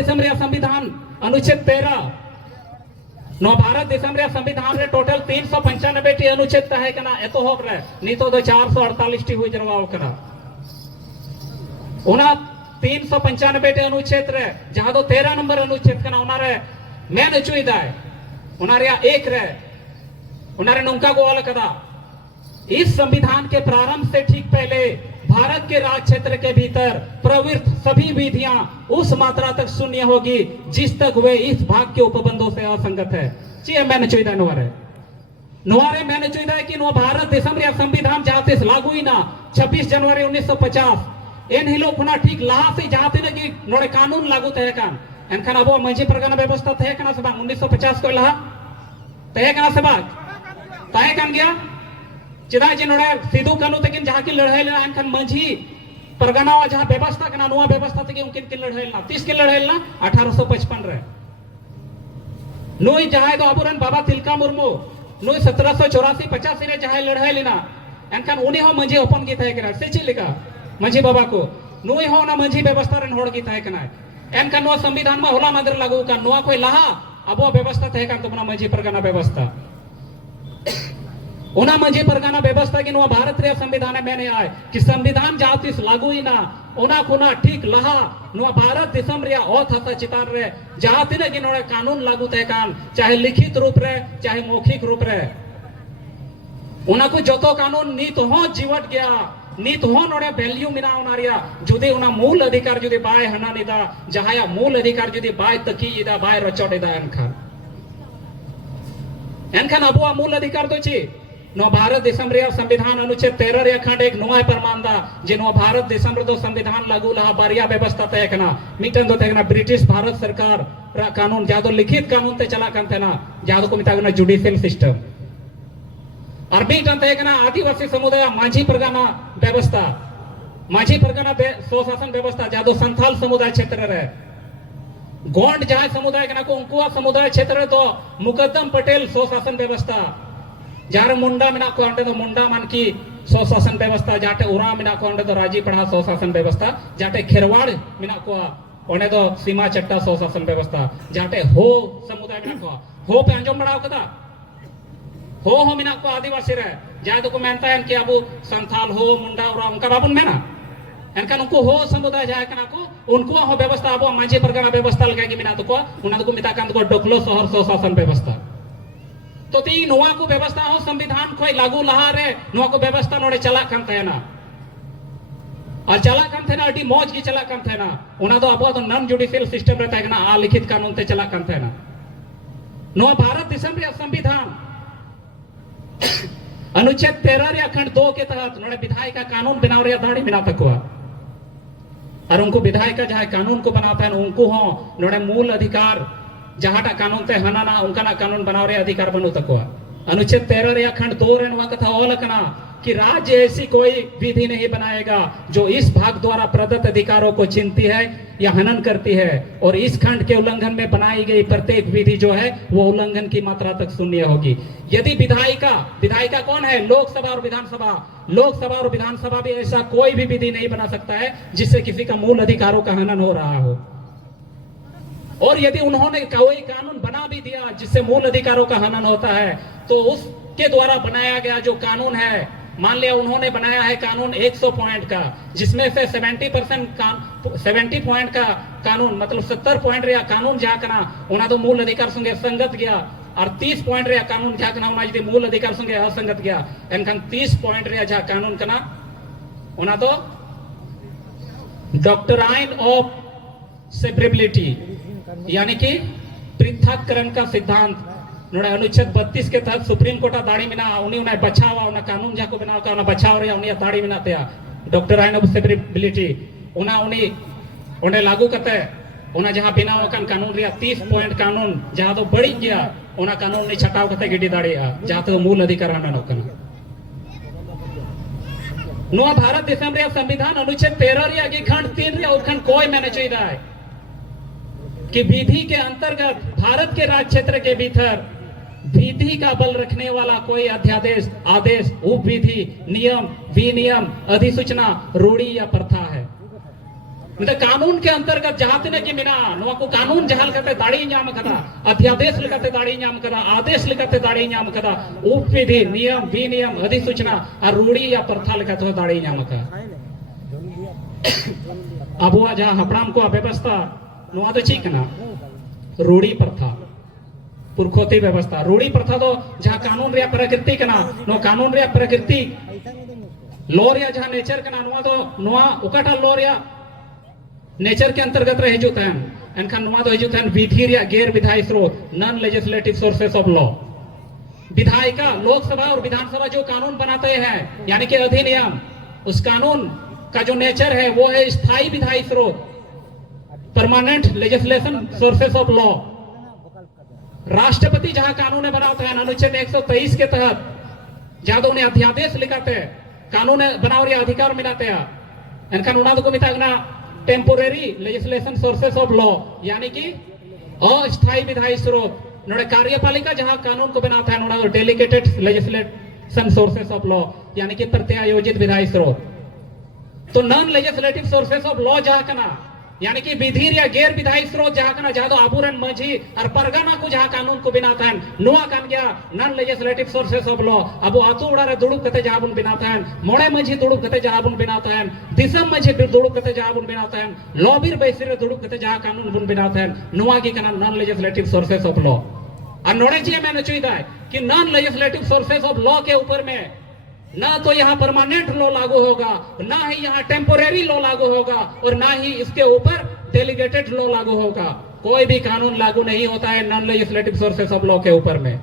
देशम रे संविधान अनुच्छेद 13 नो भारत देशम रे संविधान रे टोटल 395 टी अनुच्छेद तहे कना एतो होक रे नितो दो 448 टी हुई जरवाओ करा ओना 395 टी अनुच्छेद रे जहां दो 13 नंबर अनुच्छेद कना ओना रे मेन चुई दाय ओना रे एक रे ओना रे नौका को ऑल कदा इस संविधान के प्रारंभ से ठीक पहले भारत के राज क्षेत्र के भीतर प्रवृत्त सभी विधियां उस मात्रा तक शून्य होगी जिस तक वे इस भाग के उपबंधों से असंगत है। चाहिए मैंने चुईदा नुआरे मैंने चुईदा कि नो भारत देशम रे संविधान जाते लागू ही ना 26 जनवरी 1950 एन हिलो खुना ठीक लाहा से जाते न कि नोड़े कानून लागू तहे कान एनखान अब मंझी परगना व्यवस्था तहे कना से 1950 को लहा तहे कना से तहे कान गया चिदा जे नोड़े सिदू कानू तकिन जहां की लड़ाई लेना एनखान मंझी परगना वा जहां व्यवस्था कना नुआ व्यवस्था तक उनकिन की लड़ाई लेना 30 की लड़ाई लेना 1855 रे नुई जहां दो अबुरन बाबा तिलका मुर्मू नुई 1784 85 रे जहां लड़ाई लेना एनखान उनी हो मंझी ओपन की तय करा से चिलिका मंझी बाबा को नुई हो ना मंझी व्यवस्था रन होड़ की तय कना एनखान नुआ संविधान में होला मंदिर लागू का नुआ कोई लहा अब व्यवस्था तय कान तुमना मंझी परगना व्यवस्था उना मंझी परगना व्यवस्था की नुआ भारत रे संविधान में मैंने आए कि संविधान जातिस लागू ही ना उना कुना ठीक लहा नुआ भारत देशम रे औथ हता चितार रे जहां तिने कि नोड़े कानून लागू तय कान चाहे लिखित रूप रे चाहे मौखिक रूप रे उना को जतो कानून नीत हो जीवट गया नीत हो नोड़े वैल्यू मिना उनारिया जुदे उना मूल अधिकार जुदे बाय हना निदा जहाया मूल अधिकार जुदे बाय तकी इदा बाय रचोडेदा एनखान अबुआ मूल अधिकार तो ची नो भारत देशम रे संविधान अनुच्छेद 13 रे खंड एक नुआ परमानदा जे नो भारत देशम रे दो संविधान लागू लहा बारिया व्यवस्था तय कना मिटन दो तय कना ब्रिटिश भारत सरकार रा कानून जादो लिखित कानून ते चला कान तेना जादो को मिता कना जुडिशियल सिस्टम और मिटन तय कना आदिवासी समुदाय माझी परगना व्यवस्था माझी परगना स्वशासन व्यवस्था जादो संथाल समुदाय क्षेत्र रे गोंड जहां समुदाय कना को उनकुआ समुदाय क्षेत्र तो मुकद्दम पटेल स्वशासन व्यवस्था जार मुंडा मिना को अंडे तो मुंडा मान की स्वशासन व्यवस्था जाटे उरा मिना को अंडे तो राजी पढ़ा स्वशासन व्यवस्था जाटे खेरवाड़ मिना को ओने तो सीमा चट्टा स्वशासन व्यवस्था जाटे हो समुदाय मिना को हो पे अंजम बढ़ाओ कदा हो मिना को आदिवासी रे जाय तो को मेनता है कि अब संथाल हो मुंडा उरा उनका बाबुन मेना एनखान उनको हो समुदाय जाय कना को उनको हो व्यवस्था अब माझी परगना व्यवस्था लगा कि मिना तो को उना तो मिता कान को डोकलो शहर स्वशासन व्यवस्था तो ती नुआ को व्यवस्था हो संविधान खोई लागू लहा रे नुआ को व्यवस्था नोड़े चला कान थेना और चला कान थेना अडी मौज की चला कान थेना उना तो अब तो नॉन जुडिशियल सिस्टम रे तगना आ लिखित कानून ते चला कान थेना नुआ भारत देशम रे संविधान अनुच्छेद 13 रे खंड 2 के तहत नोड़े विधायिका कानून बनाव रे दाड़ी बिना तकवा और उनको विधायिका जहां कानून को बनाता है उनको हो नोड़े मूल अधिकार जहाटा कानून ते हनाना उनका ना कानून बनाव रे अधिकार बनु तकवा अनुच्छेद 13 रे खंड 2 रे नवा कथा ओल कना कि राज्य ऐसी कोई विधि नहीं बनाएगा जो इस भाग द्वारा प्रदत्त अधिकारों को छीनती है या हनन करती है और इस खंड के उल्लंघन में बनाई गई प्रत्येक विधि जो है वो उल्लंघन की मात्रा तक शून्य होगी। यदि विधायिका कौन है? लोकसभा और विधानसभा। लोकसभा और विधानसभा भी ऐसा कोई भी विधि नहीं बना सकता है जिससे किसी का मूल अधिकारों का हनन हो रहा हो। और यदि उन्होंने कोई कानून बना भी दिया जिससे मूल अधिकारों का हनन होता है तो उसके द्वारा बनाया गया जो कानून है, मान लिया उन्होंने बनाया है कानून 100 पॉइंट का, जिसमें से 70 पॉइंट का कानून मतलब 70 पॉइंट रे कानून जाकना उना तो मूल अधिकार संगे संगत गया और 30 पॉइंट रे कानून जाकना उना यदि मूल अधिकार संगे असंगत गया एनखान 30 पॉइंट रे जा कानून कना उना तो डॉक्ट्राइन ऑफ सेपरेबिलिटी यानी कि पृथककरण का सिद्धांत नोड़े अनुच्छेद 32 के तहत सुप्रीम कोर्ट दाड़ी मिना उन्हें बचावा उन्हें कानून जाको बनाव का बचाव रे उन्हें दाड़ी मिना ते डॉक्ट्राइन ऑफ सेपरेबिलिटी उन्हें लागू करते उन्हें जहां बिना वकन कानून रे 30 पॉइंट कानून जहां तो बढ़ी गया उन्हें कानून ने छटाव करते गिडी दाड़ी जहां तो मूल अधिकार हनन होकन नो भारत देशम रे संविधान अनुच्छेद 13 रे आगे खंड 3 रे और खंड कोई मैंने चाहिए है कि विधि के अंतर्गत भारत के राज्य क्षेत्र के भीतर विधि का बल रखने वाला कोई अध्यादेश, आदेश, उपविधि, नियम, विनियम, अधिसूचना, रूढ़ी या प्रथा है। मतलब कानून के अंतर्गत जहां तक कि मिना नवा को कानून जहाल करते दाड़ी न्याम कदा अध्यादेश लेकर दाड़ी न्याम कदा आदेश लेकर दाड़ी न्याम कदा उपविधि नियम विनियम अधिसूचना और रूढ़ी या प्रथा लेकर दाड़ी न्याम का अब जहां हपड़ाम को व्यवस्था नवा तो ठीक ना रूढ़ी प्रथा पुरखोती व्यवस्था रूढ़ी प्रथा तो जहां कानून रे प्रकृति कना नो कानून रे प्रकृति लॉ रे जहां नेचर कना नवा तो नवा उकाटा लॉ रे नेचर के अंतर्गत रह जुता है एनखान नवा तो जुता है विधि रे गैर विधायी स्रोत non legislative sources of law विधायिका लोकसभा और विधानसभा जो कानून बनाते हैं यानी कि अधिनियम उस कानून का जो नेचर है वो है स्थायी विधायी स्रोत permanent legislation sources of law राष्ट्रपति जहां कानून बनाते हैं अनुच्छेद 123 के तहत जहां उन्हें अध्यादेश लिखाते हैं कानून बनाओ अधिकार मिलाते हैं एनखान उन्हें को मितागना temporary legislation sources of law यानी कि अस्थायी विधायी स्रोत नोड़े कार्यपालिका जहां कानून को बनाता है नोड़ा डेलिकेटेड लेजिस्लेशन सोर्सेस ऑफ लॉ यानी कि प्रत्यायोजित विधायी स्रोत तो non legislative sources of law जहां कना यानी कि विधि या गैर विधायी स्रोत जहां कना जहां आबूरन मझी और परगना को जहां कानून को बनाता है नुआ कान गया non legislative sources of law अब आतु उड़ा रे दुड़ुब कते जहां बुन बनाता है मोड़े मझी दुड़ुब कते जहां बुन बनाता है दिसम मझी दुड़ुब कते जहां बुन बनाता है लॉबीर बैसी रे दुड़ुब कते जहां कानून बुन बनाता है नुआ की कना non legislative sources of law और नोड़े जी मैंने चुईदा है कि non legislative sources of law के ऊपर में ना तो यहाँ परमानेंट लॉ लागू होगा ना ही यहाँ टेम्पोरेरी लॉ लागू होगा और ना ही इसके ऊपर डेलीगेटेड लॉ लागू होगा कोई भी कानून लागू नहीं होता है non legislative sources of law के ऊपर में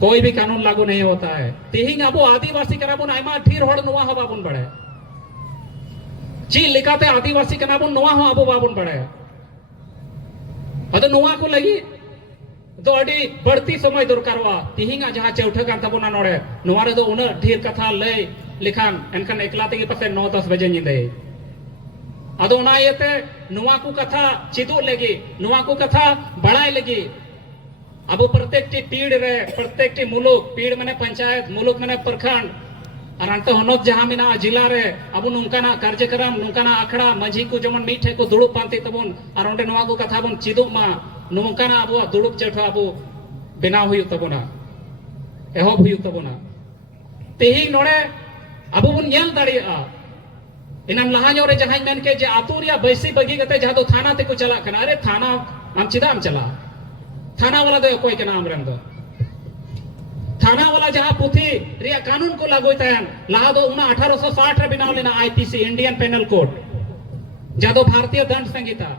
कोई भी कानून लागू नहीं होता है तिहिंग अब आदिवासी कराबुन आयमा ढेर होड़ नुआ हो बाबुन बड़े जी लिखाते आदिवासी कनाबुन नुआ हो अब बाबुन बड़े अद नुआ को लगी तो अड़ी बढ़ती समय दरकारवा तिहिंगा जहां चौथा कान तबुना नोड़े नुआ रे दो उन ढेर कथा लय लिखान एनखान एकला तेगे पासे 9-10 बजे निंदे अदो ना येते नुआ को कथा चिदू लगी नुआ को कथा बढ़ाई लगी अब प्रत्येक टी पीड़ रे प्रत्येक टी मुलुक पीड़ मने पंचायत मुलुक मने प्रखंड और अंत हनोत जहां मिना जिला रे अब नुंकाना कार्यक्रम नुंकाना आखड़ा मझी को जमन मीठे को दुड़ुब पांती तबुन और ओंडे नुआ को कथा बन चिदू मा नुंकाना अब दुड़ुब चेठो अब बनाव हुई तबुना एहब हुई तबुना तेही नोड़े अब बुन नेल दाड़िया इनाम लहा रे जहां मेन के जे आतु रिया बैसी बगी गते जहां तो थाना ते को चला कना अरे थाना हम चिदाम चला थाना वाला दो कोई के नाम रेम दो थाना वाला जहां पुथी रिया कानून को लागू तयन लहा दो उना 1860 रे बनाव लेना आईपीसी इंडियन पेनल कोड जादो भारतीय दंड संहिता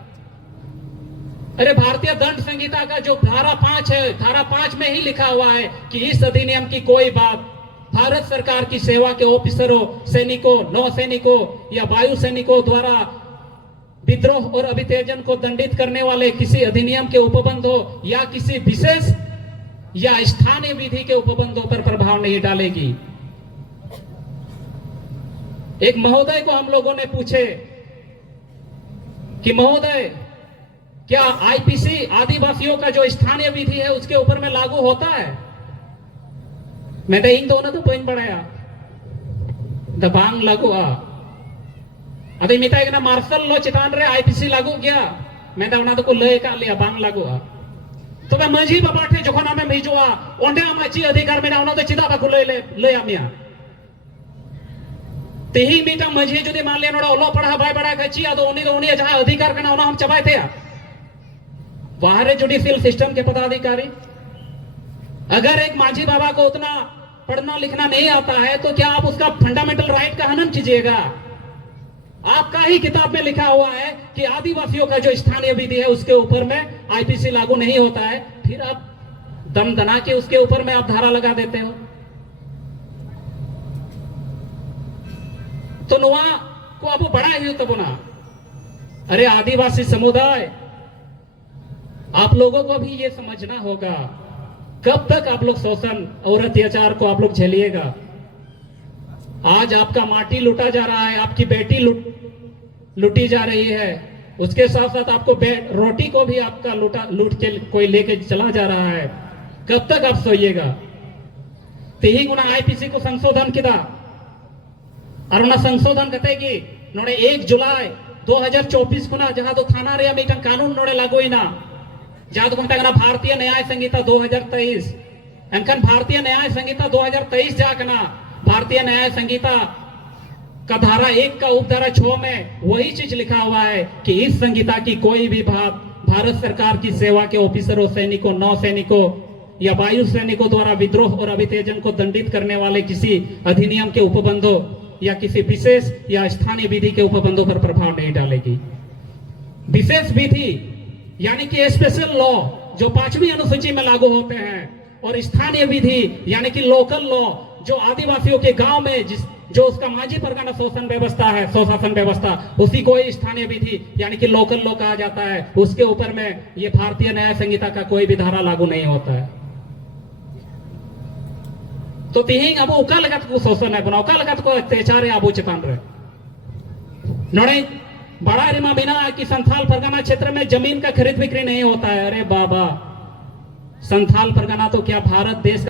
अरे भारतीय दंड संहिता का जो धारा 5 है धारा 5 में ही लिखा हुआ है कि इस अधिनियम की कोई बात भारत सरकार की सेवा के ऑफिसरों सैनिकों नौसैनिकों या वायु सैनिकों द्वारा विद्रोह और अभितेजन को दंडित करने वाले किसी अधिनियम के उपबंधों या किसी विशेष या स्थानीय विधि के उपबंधों पर प्रभाव नहीं डालेगी। एक महोदय को हम लोगों ने पूछे कि महोदय क्या आईपीसी आदिवासियों का जो स्थानीय विधि है उसके ऊपर में लागू होता है? मैं इन दोनों तो पॉइंट बढ़ाया दबांग लागू अभी मिता ना मार्शल लॉ चितान रे आईपीसी लागू गया मैं तो को लय का लिया बांग लागू तो मैं मझी बाबा ठे जखन हमें भेजुआ ओंडे आमाची अधिकार में ना तो चिदा बाकु लय आमिया तेही मीटा मझी जुदी मान लिया नोड़ा ओलो पढ़ा भाई बड़ा खची आ तो उन्हीं जहां अधिकार करना उन्हें हम चबाए थे बाहर जुडिशियल सिस्टम के पदाधिकारी अगर एक माझी बाबा को उतना पढ़ना लिखना नहीं आता है तो क्या आप उसका फंडामेंटल राइट का हनन कीजिएगा? आपका ही किताब में लिखा हुआ है कि आदिवासियों का जो स्थानीय विधि है उसके ऊपर में आईपीसी लागू नहीं होता है, फिर आप दम दना के उसके ऊपर में आप धारा लगा देते हो। तो नुआ को अब बड़ा ही तब ना अरे आदिवासी समुदाय आप लोगों को भी ये समझना होगा कब तक आप लोग शोषण और अत्याचार को आप लोग झेलिएगा। आज आपका माटी लूटा जा रहा है, आपकी बेटी लूटी जा रही है, उसके साथ साथ आपको रोटी को भी आपका लूट के कोई लेके चला जा रहा है। कब तक आप सोइएगा? तेही गुना आईपीसी को संशोधन किया और उन्हें संशोधन कहते कि नोड़े 1 जुलाई 2024 को ना जहां तो थाना रे मीटन कानून नोड़े लागू ही ना जहां तो कहते भारतीय न्याय संहिता 2023 एनकन भारतीय न्याय संहिता 2023 जाकना भारतीय न्याय संहिता का धारा 1 का उपधारा 6 में वही चीज लिखा हुआ है कि इस संहिता की कोई भी भाग भारत सरकार की सेवा के ऑफिसरों, सैनिकों, नौ सैनिकों या वायु सैनिकों द्वारा विद्रोह और अभितेजन को दंडित करने वाले किसी अधिनियम के उपबंधों या किसी विशेष या स्थानीय विधि के उपबंधों पर प्रभाव नहीं डालेगी। विशेष विधि यानी कि स्पेशल लॉ जो 5वीं अनुसूची में लागू होते हैं, और स्थानीय विधि यानी कि लोकल लॉ जो आदिवासियों के गांव में जो उसका माझी परगना शोषण व्यवस्था है, स्वशासन व्यवस्था, उसी को ही स्थानीय विधि यानी कि लोकल लॉ कहा जाता है। उसके ऊपर में ये भारतीय न्याय संहिता का कोई भी धारा लागू नहीं होता है। तो तिहिंग अब उका लगत को शोषण है बना, उका लगत को अत्याचार है आबू चेतान रहे नोड़े बड़ा रिमा बिना कि संथाल परगना क्षेत्र में जमीन का खरीद बिक्री नहीं होता है। अरे बाबा, संथाल परगना तो क्या भारत देश